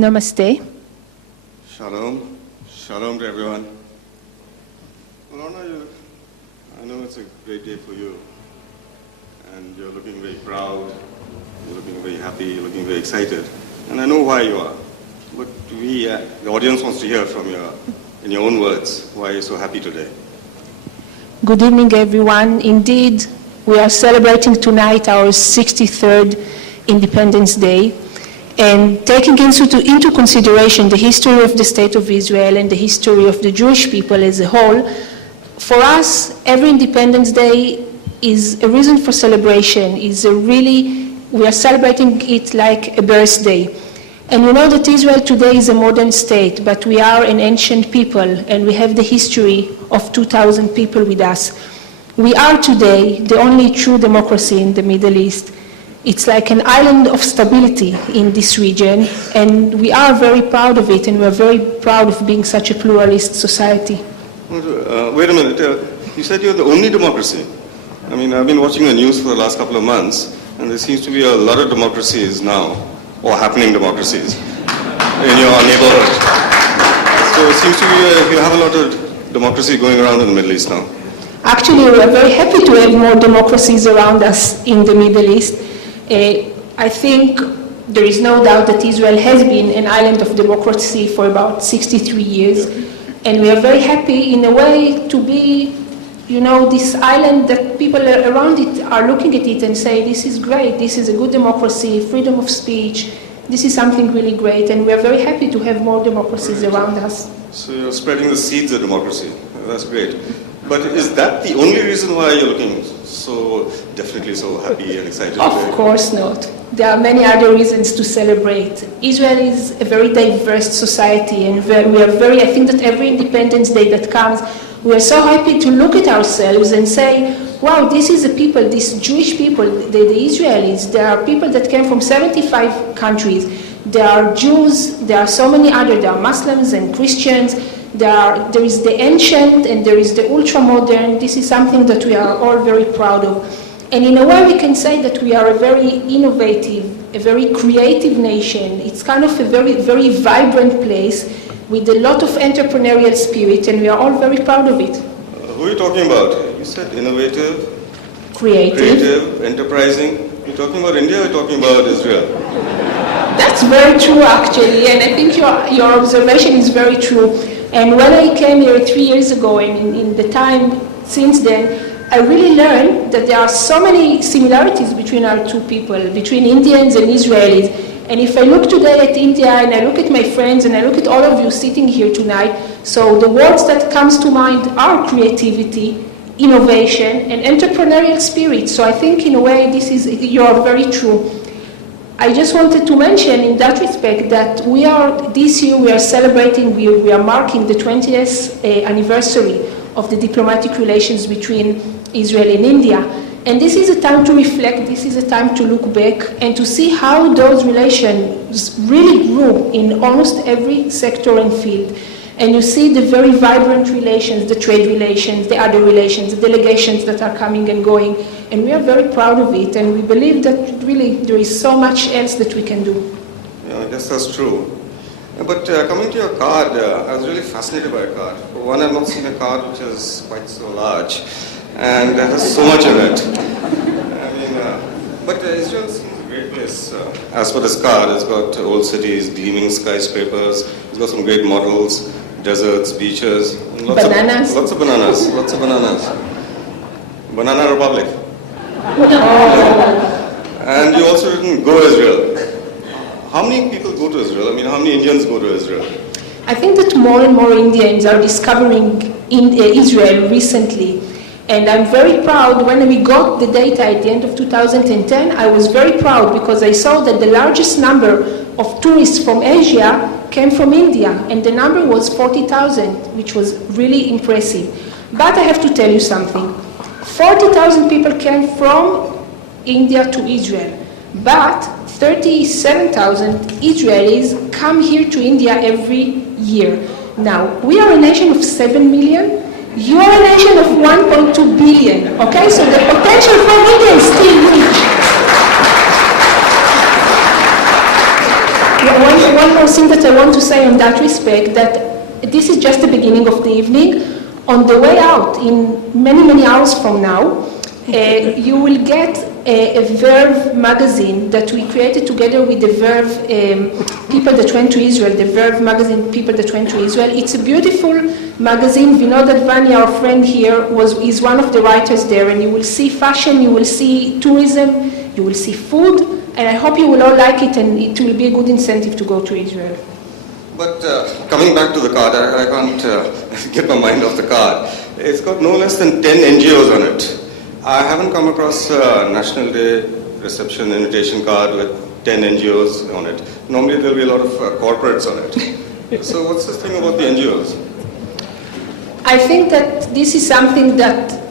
Namaste. Shalom. Shalom to everyone. Well, Orna, I know it's a great day for you. And you're looking very proud, you're looking very happy, you're looking very excited. And I know why you are. But the audience wants to hear from you, in your own words, why you're so happy today. Good evening, everyone. Indeed, we are celebrating tonight our 63rd Independence Day. And taking into consideration the history of the State of Israel and the history of the Jewish people as a whole, for us, every Independence Day is a reason for celebration. We are celebrating it like a birthday. And we know that Israel today is a modern state, but we are an ancient people, and we have the history of 2,000 people with us. We are today the only true democracy in the Middle East. It's like an island of stability in this region, and we are very proud of it, and we're very proud of being such a pluralist society. Wait a minute. You said you're the only democracy. I mean, I've been watching the news for the last couple of months, and there seems to be a lot of democracies now, or happening democracies, in your neighborhood. So it seems to be you have a lot of democracy going around in the Middle East now. Actually, we are very happy to have more democracies around us in the Middle East. I think there is no doubt that Israel has been an island of democracy for about 63 years. And we are very happy in a way to be, this island that people around it are looking at it and say, this is great, this is a good democracy, freedom of speech, this is something really great. And we are very happy to have more democracies around us. So you're spreading the seeds of democracy. That's great. But is that the only reason why you're looking definitely so happy and excited today? Of course not. There are many other reasons to celebrate. Israel is a very diverse society, and I think that every Independence Day that comes, we are so happy to look at ourselves and say, wow, this is a people, these Jewish people, the Israelis, there are people that came from 75 countries. There are Jews, there are so many others, there are Muslims and Christians. There is the ancient and there is the ultra-modern. This is something that we are all very proud of. And in a way we can say that we are a very innovative, a very creative nation. It's kind of a very, very vibrant place with a lot of entrepreneurial spirit, and we are all very proud of it. Who are you talking about? You said innovative, creative, enterprising. You're talking about India or you're talking about Israel? That's very true, actually, and I think your observation is very true. And when I came here 3 years ago, and in the time since then, I really learned that there are so many similarities between our two people, between Indians and Israelis. And if I look today at India, and I look at my friends, and I look at all of you sitting here tonight, so the words that comes to mind are creativity, innovation, and entrepreneurial spirit. So I think in a way you are very true. I just wanted to mention in that respect that this year we are celebrating, we are marking the 20th anniversary of the diplomatic relations between Israel and India. And this is a time to reflect, this is a time to look back and to see how those relations really grew in almost every sector and field. And you see the very vibrant relations, the trade relations, the other relations, the delegations that are coming and going. And we are very proud of it, and we believe that really there is so much else that we can do. Yeah, I guess that's true. But coming to your card, I was really fascinated by your card. For one, I've not seen a card which is quite so large, and there's so much of it. But Israel seems a great place. As for this card, it's got old cities, gleaming skyscrapers, it's got some great models, deserts, beaches, lots of bananas. Banana Republic. And you also written Go Israel. How many people go to Israel? I mean, how many Indians go to Israel? I think that more and more Indians are discovering Israel recently. And I'm very proud. When we got the data at the end of 2010, I was very proud because I saw that the largest number of tourists from Asia came from India, and the number was 40,000, which was really impressive. But I have to tell you something. 40,000 people came from India to Israel, but 37,000 Israelis come here to India every year. Now, we are a nation of 7 million. You are a nation of 1.2 billion, okay? So the potential for India is still huge. When one more thing that I want to say on that respect, that this is just the beginning of the evening. On the way out, in many, many hours from now, you will get a Verve magazine that we created together with the Verve people that went to Israel, the Verve magazine people that went to Israel. It's a beautiful magazine. Vinod Advani, our friend here, is one of the writers there, and you will see fashion, you will see tourism, you will see food, and I hope you will all like it, and it will be a good incentive to go to Israel. But coming back to the card, I can't get my mind off the card. It's got no less than 10 NGOs on it. I haven't come across a National Day reception invitation card with 10 NGOs on it. Normally there'll be a lot of corporates on it. So what's this thing about the NGOs? I think that this is something that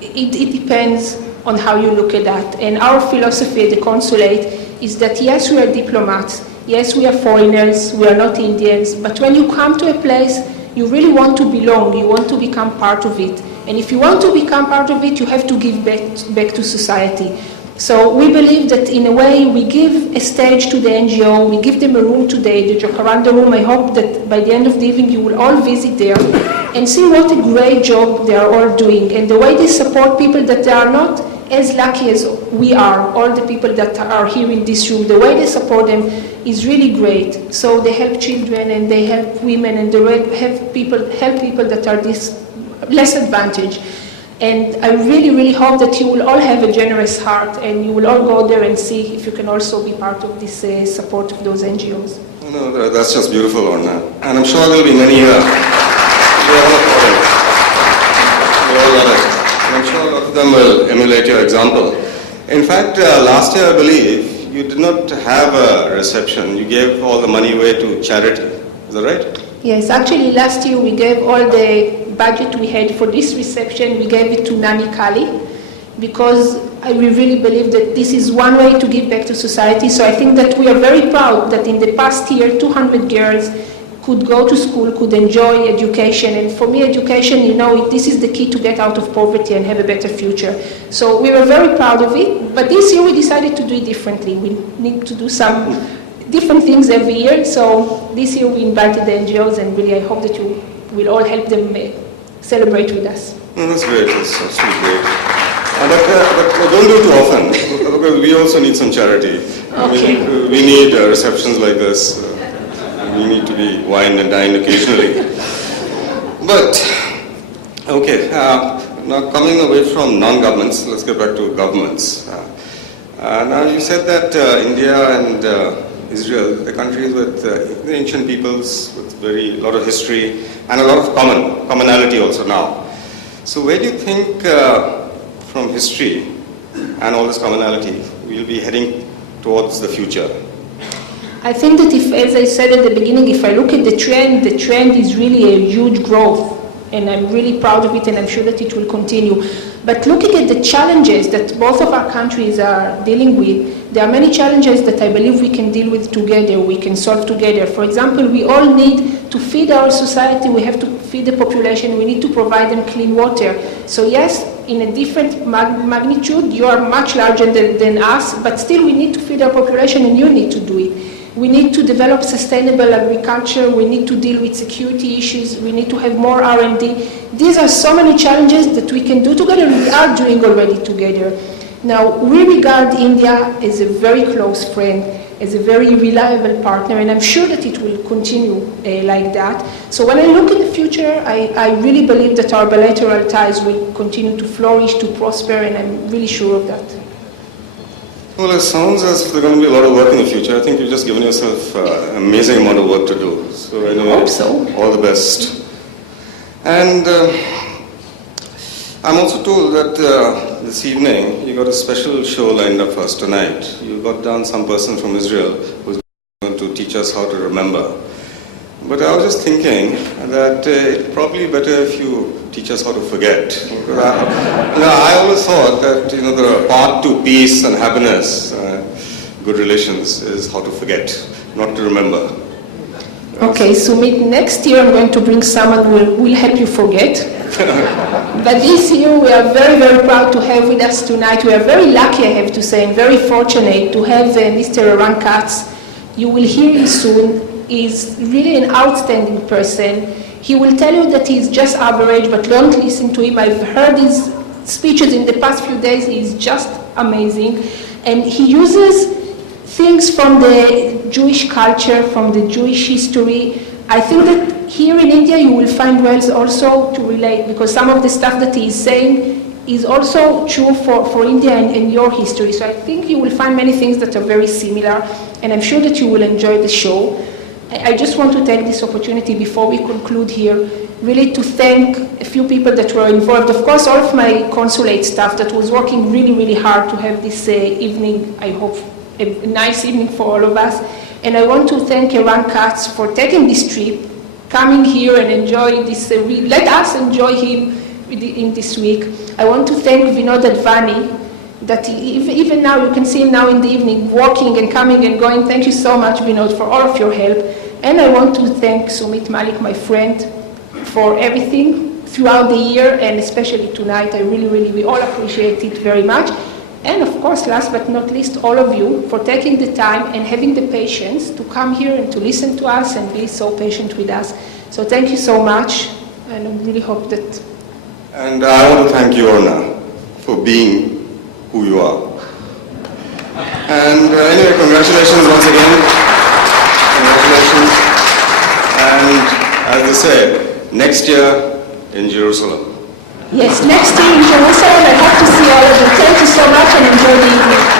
it depends on how you look at that. And our philosophy at the consulate is that yes, we are diplomats, yes, we are foreigners, we are not Indians, but when you come to a place, you really want to belong, you want to become part of it. And if you want to become part of it, you have to give back to society. So we believe that in a way we give a stage to the NGO, we give them a room today, the Jacaranda room. I hope that by the end of the evening you will all visit there and see what a great job they are all doing, and the way they support people that they are not as lucky as we are, all the people that are here in this room. The way they support them is really great. So they help children and they help women, and they help people that are less advantaged. And I really, really hope that you will all have a generous heart and you will all go there and see if you can also be part of this support of those NGOs. No, that's just beautiful, Orna. And I'm sure there will be many here. We all love it. And I'm sure a lot of them will emulate your example. In fact, last year, I believe, you did not have a reception. You gave all the money away to charity. Is that right? Yes, actually last year we gave all the budget we had for this reception, we gave it to Nani Kali, because we really believe that this is one way to give back to society. So I think that we are very proud that in the past year 200 girls could go to school, could enjoy education. And for me, education, this is the key to get out of poverty and have a better future. So we were very proud of it, but this year we decided to do it differently. We need to do some different things every year. So this year we invited the NGOs, and really I hope that you will all help them celebrate with us. No, that's great. That's absolutely great. But don't do it too often, because we also need some charity. Okay. We need receptions like this. We need to be wined and dined occasionally. But, okay, now coming away from non-governments, let's get back to governments. Now you said that India and Israel, the countries with the ancient peoples, with a lot of history and a lot of commonality also now. So where do you think from history and all this commonality we'll be heading towards the future? I think that as I said at the beginning, if I look at the trend is really a huge growth, and I'm really proud of it, and I'm sure that it will continue. But looking at the challenges that both of our countries are dealing with, there are many challenges that I believe we can deal with together, we can solve together. For example, we all need to feed our society, we have to feed the population, we need to provide them clean water. So yes, in a different magnitude, you are much larger than us, but still we need to feed our population, and you need to do it. We need to develop sustainable agriculture, we need to deal with security issues, we need to have more R&D. These are so many challenges that we can do together, and we are doing already together. Now, we regard India as a very close friend, as a very reliable partner, and I'm sure that it will continue like that. So when I look at the future, I really believe that our bilateral ties will continue to flourish, to prosper, and I'm really sure of that. Well, it sounds as if there's going to be a lot of work in the future. I think you've just given yourself an amazing amount of work to do. So anyway, I hope so. All the best. And I'm also told that this evening you got a special show lined up for us tonight. You got down some person from Israel who's going to teach us how to remember. But I was just thinking that it's probably better if you teach us how to forget. I always thought that the path to peace and happiness, good relations, is how to forget, not to remember. Okay, Sumit, next year I'm going to bring someone who will help you forget. But this year we are very, very proud to have with us tonight. We are very lucky, I have to say, and very fortunate to have Mr. Eran Katz You will hear him soon. He's really an outstanding person. He will tell you that he's just average, but don't listen to him. I've heard his speeches in the past few days. He's just amazing. And he uses things from the Jewish culture, from the Jewish history. I think that here in India you will find ways also to relate, because some of the stuff that he is saying is also true for India and your history. So I think you will find many things that are very similar, and I'm sure that you will enjoy the show. I just want to take this opportunity before we conclude here, really to thank a few people that were involved. Of course, all of my consulate staff that was working really, really hard to have this evening, I hope, a nice evening for all of us. And I want to thank Eran Katz for taking this trip, coming here and enjoy this, let us enjoy him in this week. I want to thank Vinod Advani, that even now, you can see him now in the evening, walking and coming and going. Thank you so much, Vinod, for all of your help. And I want to thank Sumit Mallik, my friend, for everything throughout the year, and especially tonight. We all appreciate it very much. And of course, last but not least, all of you for taking the time and having the patience to come here and to listen to us and be so patient with us. So thank you so much, and I really hope that... And I want to thank you, Orna, for being who you are. And anyway, congratulations once again. Congratulations. And as they said, next year in Jerusalem. Yes, next year in Jerusalem. I hope to see all of you. Thank you so much and enjoy the evening.